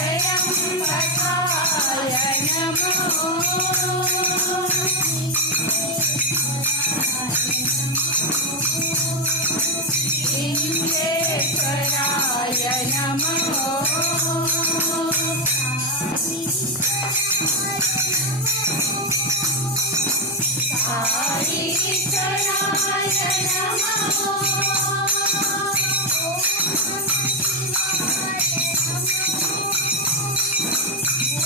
त्र्यंबकाय नमः लिंगेश्वराय साईश्वराय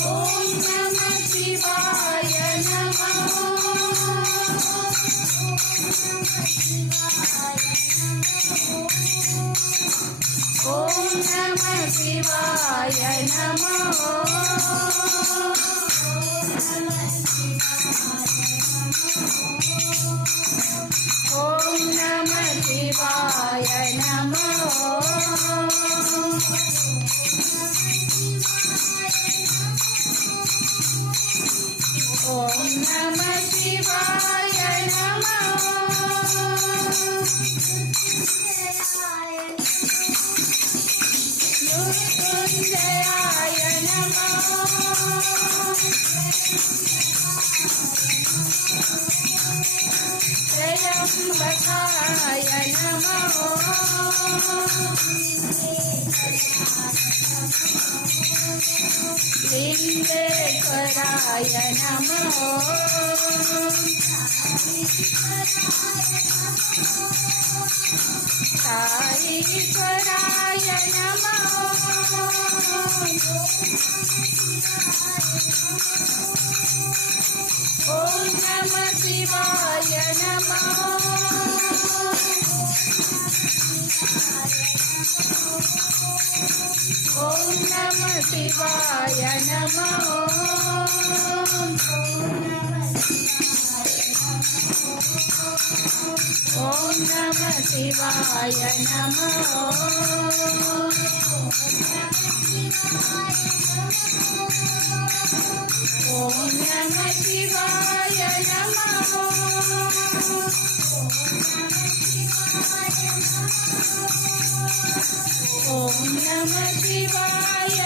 ओम नमः शिवाय ओम नमः शिवाय ओम नमः शिवाय ओम नमः शिवाय मृत्युंजयाय त्र्यंबकाय लिंगेश्वराय साईश्वराय ओम नमः शिवाय ओम नमः शिवाय ओम नमः शिवाय ओम नमः शिवाय ओम नमः शिवाय